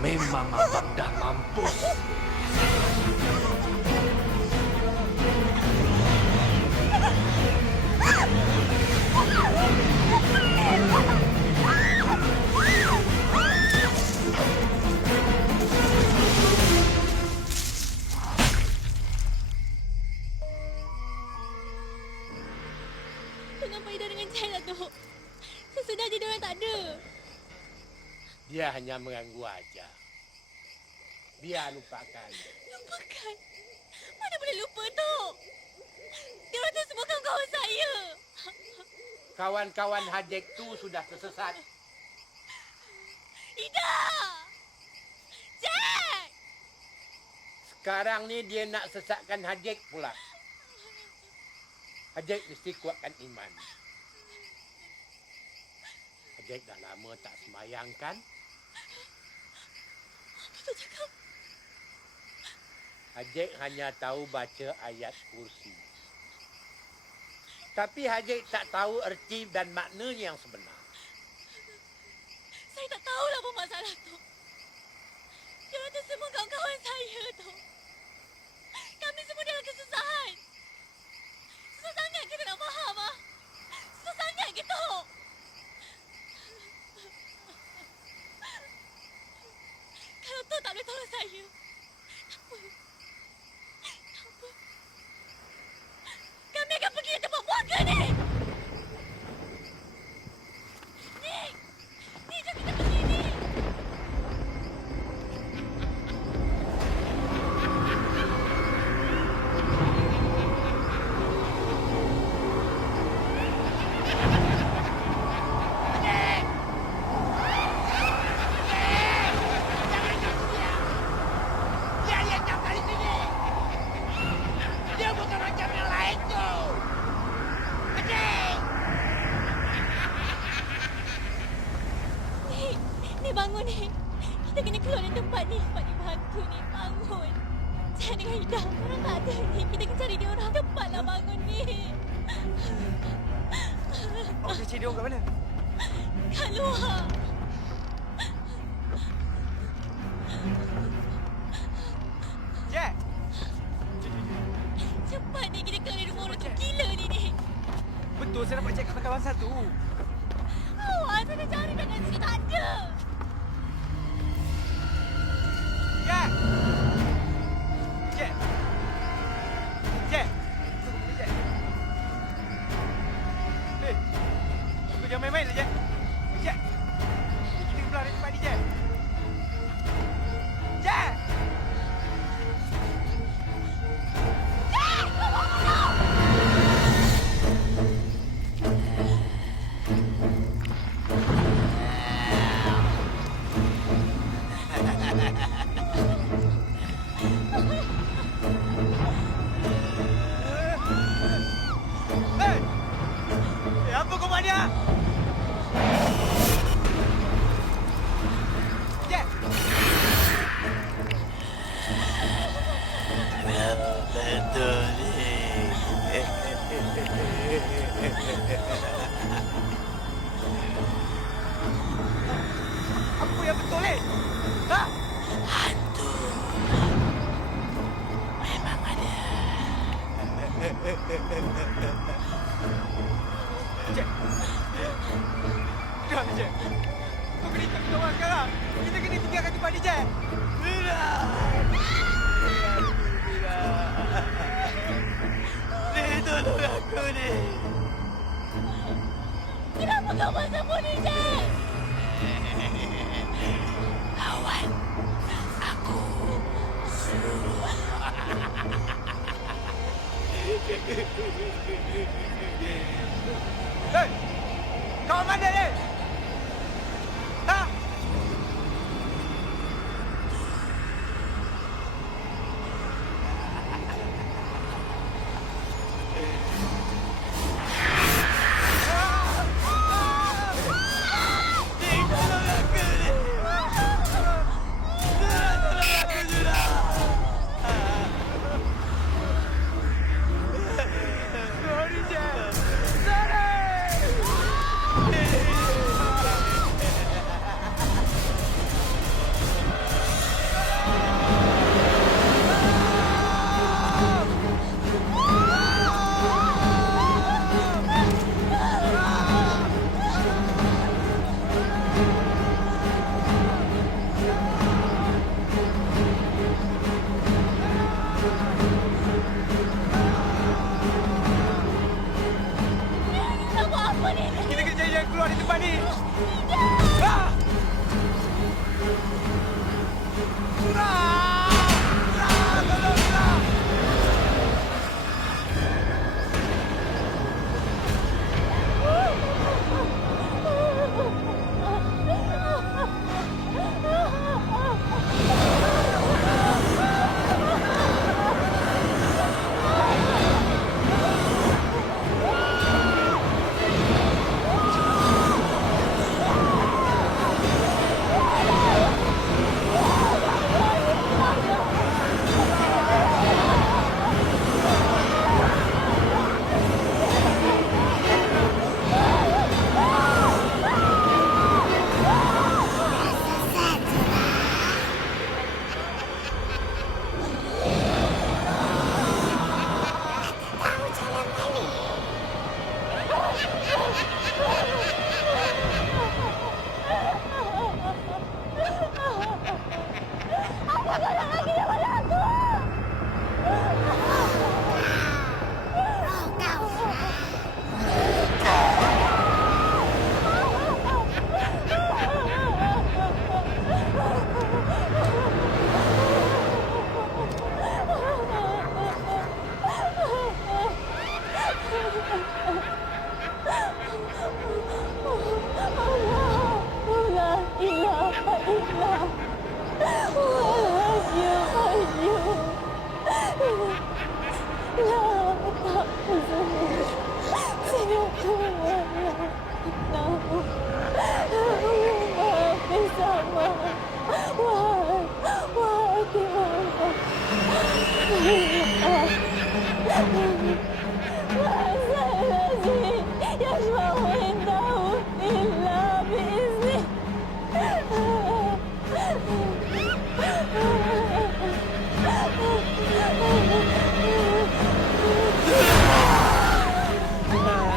Memang abang dah mampus. dengan Pak Ida dengan Jack, Datuk. Saya sedar je diorang tak ada. Dia hanya mengganggu aja. Biar lupakan. Lupakan? Mana boleh lupa, Tok? Diorang tu semua kawan-kawan saya. Kawan-kawan Hajek tu sudah tersesat. Ida! Jack! Sekarang ni dia nak sesatkan Hajek pula. Hajek mesti kuatkan iman. Hajek dah lama tak sembahyang kan? Apa tu cakap? Hajek hanya tahu baca ayat kursi. Tapi Hajek tak tahu erti dan maknanya yang sebenar. Saya tak tahulah apa masalah tu. Diorang tu semua kawan-kawan saya tu. Kami semua dalam kesusahan. Susah sangat kita nak faham, ah. Susah sangat gitu. Kalau tu tak boleh tolong saya. Tak apa. Kami akan pergi ke tempat buangga ni. Ni, jom kita pergi ni. Ni bangun ni. Kita kena keluar dari tempat ni. Tempat ni hantu ni. Bangun. Jangan dengan Ida. Orang tak ada ni. Kita kena cari dia orang. Cepatlah bangun ni. Awak cari dia orang kat mana? Kat luar. Jack! Cepat ni kita keluar dari rumah orang tu. Gila ni. Betul saya nampak Jack kat belakang bangsa tu. Awak sana cari dekat sini. Tak ada. Jack! Jack! Jack! Jack! Hei! Kau jangan main-main lah, Jack! Jack! Kita kena keluar dari tempat ni, Jack! Jack! Hei! Apa kau buat dia? Jack! Betul ni. Apa yang betul ni? Ha? Hantu. Memang ada. Jack! Dah, Jack! Kau kena ikut kita orang sekarang! Kita kena tinggalkan tempat ni, Jack! Mira. Ni tolong aku ni. Kenapa kau buat semua ni, Jack? Lawan. Aku suruh. Hei! Kau mana ni? Ha? Tolong aku ni. Tolong aku sudah. Sorry, Jack! Sorry! Kita kena cari jalan keluar dari tempat ni. Ah!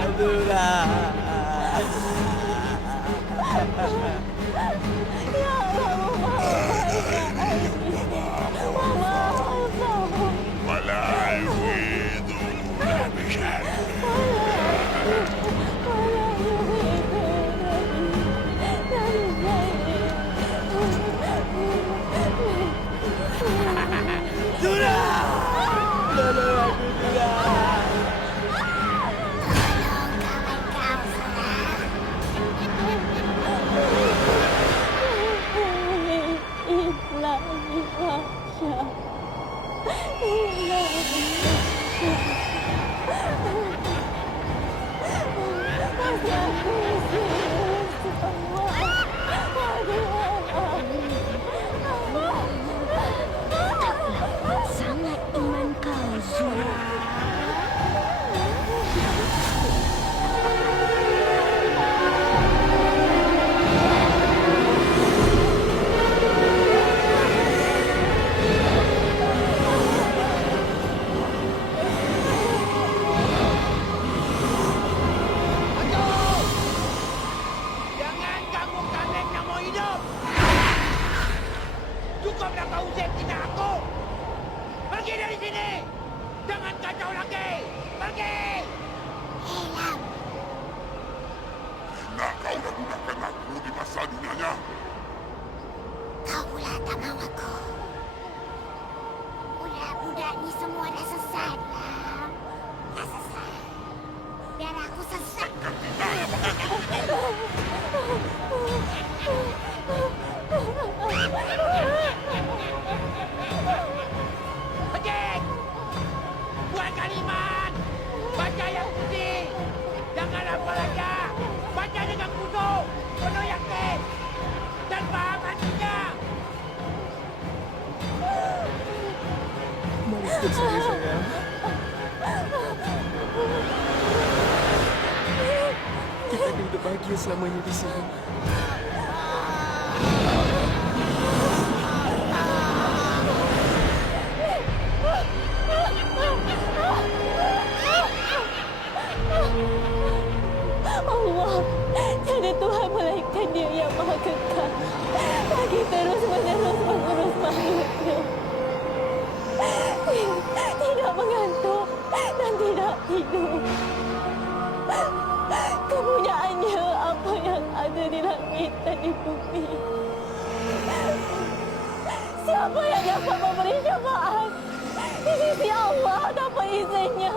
Surah! Surah! Tolong, Surah! Selamanya di sini. Allah, tiada Tuhan melainkan Dia yang Maha Kekal, lagi terus menerus mengurus makhluknya. Tidak mengantuk dan tidak tidur. Kemudian siapa yang dapat memberi syafaat di sisi Allah tanpa izinnya.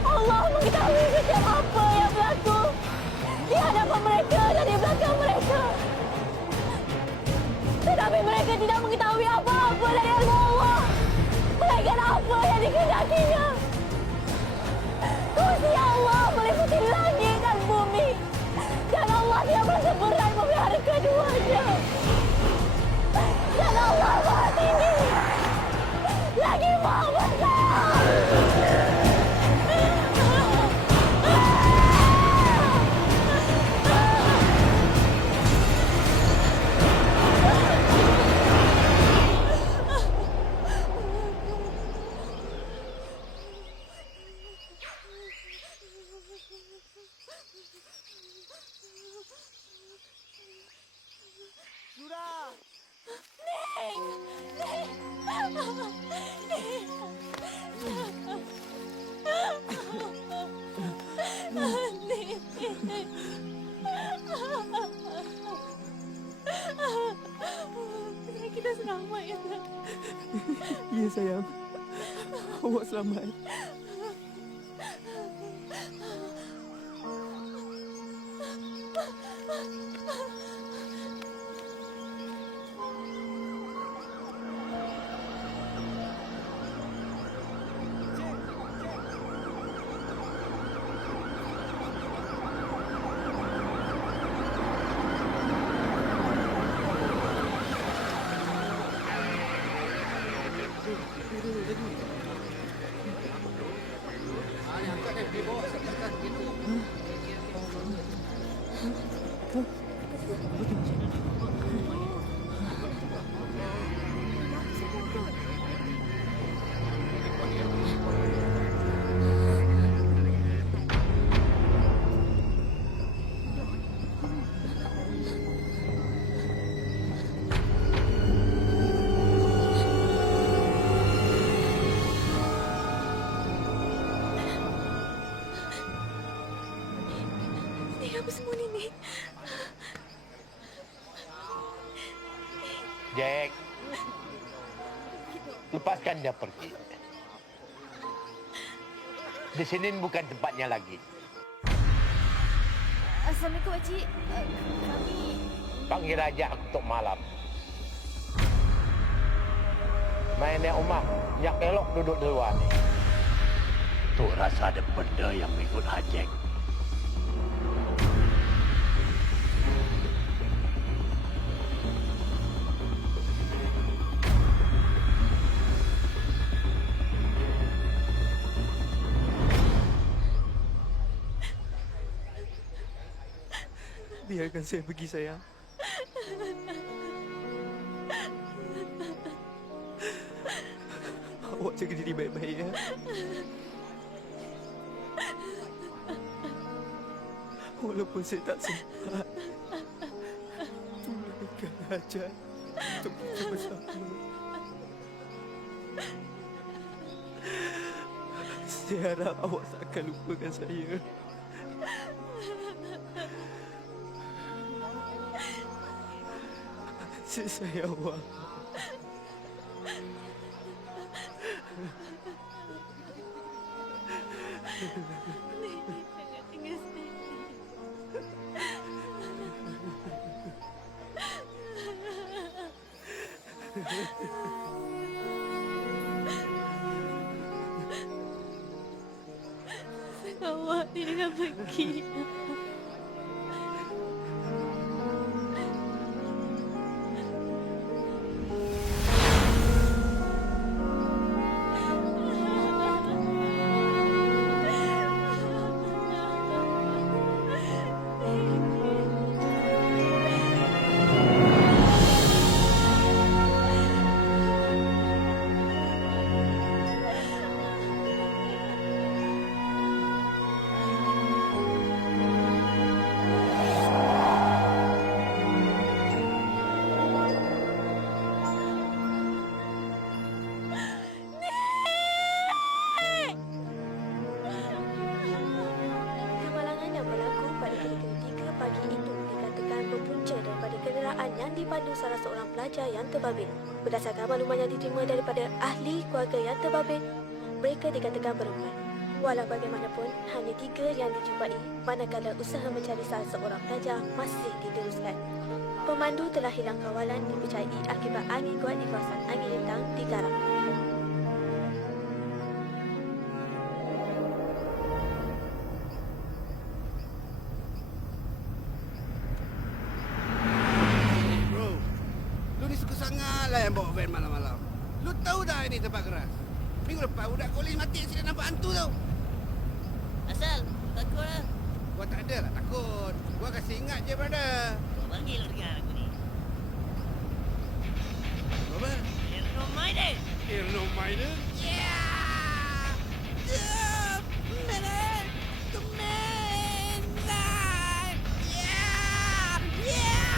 Allah mengetahui setiap apa yang berlaku di hadapan mereka dan di belakang mereka. Tetapi mereka tidak mengetahui apa-apa dari ilmu Allah, melainkan apa yang dikehendakinya. Kursi Allah meliputi langit dan bumi, dan Allah tidak merasa berat memelihara keduanya. Dan Allah Maha Tinggi, lagi Maha Besar. Kita selamat ya. Ya sayang. Awak selamat. Apa semua ini? Jack, lepaskan dia pergi. Di sini bukan tempatnya lagi. Assalamualaikum, Pakcik. Kami... Panggil aja untuk malam. Main Nek Umar, nyak elok duduk di luar ni. Tuh rasa ada benda yang mengikut Hajek. Biarkan saya pergi, sayang. Awak jaga diri baik-baik, ya. Walaupun saya tak sempat tunaikan hajat untuk kita bersama. Saya harap awak tak akan lupakan saya. Saya sayang awak. Jangan tinggal sini. Awak tidak pergi. memandu salah seorang pelajar yang terbabit. Berdasarkan maklumat yang diterima daripada ahli keluarga yang terbabit, mereka dikatakan berempat. Walau bagaimanapun, hanya 3 yang dijumpai, manakala usaha mencari salah seorang pelajar masih diteruskan. Pemandu telah hilang kawalan dipercayai akibat angin kuat di kawasan Angin Rintang di Garang. Bro, lu ni suka sangat lah yang bawa van malam-malam. Lu tahu dah ini tempat keras? Minggu lepas budak polis mati accident nampak hantu tau. Asal, takut lah. Gua tak ada lah takut. Gua kasih ingat je, brother. Kau panggil lah dengar aku ni. Apa? Erno Maiden. Erno Maiden? Yeah! The man! The man! Yeah! Yeah!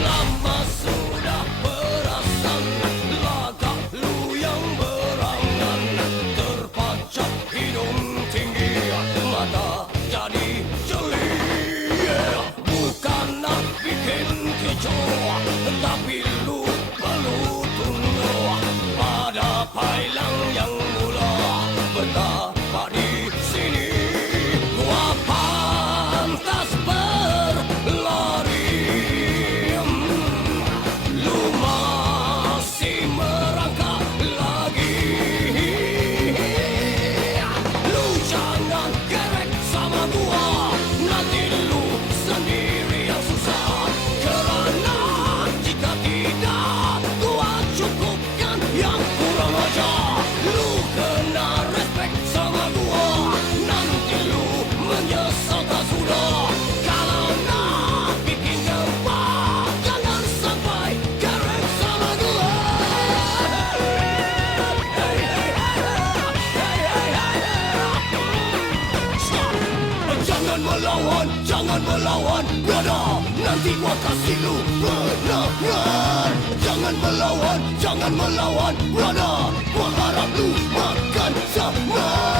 Lama sudah perasan lagak lu yang berangan, terpacak hidung tinggi, mata jadi jeli. Bukan nak bikin kicau, tapi lu perlu tunduk pada pailang yang mula bertapak di sini. Gua pantas berlari, lu masih merangkak lagi. Lu jangan kerek sama gua, nanti lu sendiri yang susah. Kerana jika tidak, gua cukupkan yang kurang ajar. Lu kena respect sama gua, nanti lu menyesal tak sudah. Kalau nak bikin gempa, jangan sampai kerek sama gua. Jangan melawan, brother, nanti gua kasih lu penangan. Jangan melawan, brother, gua harap lu makan sama.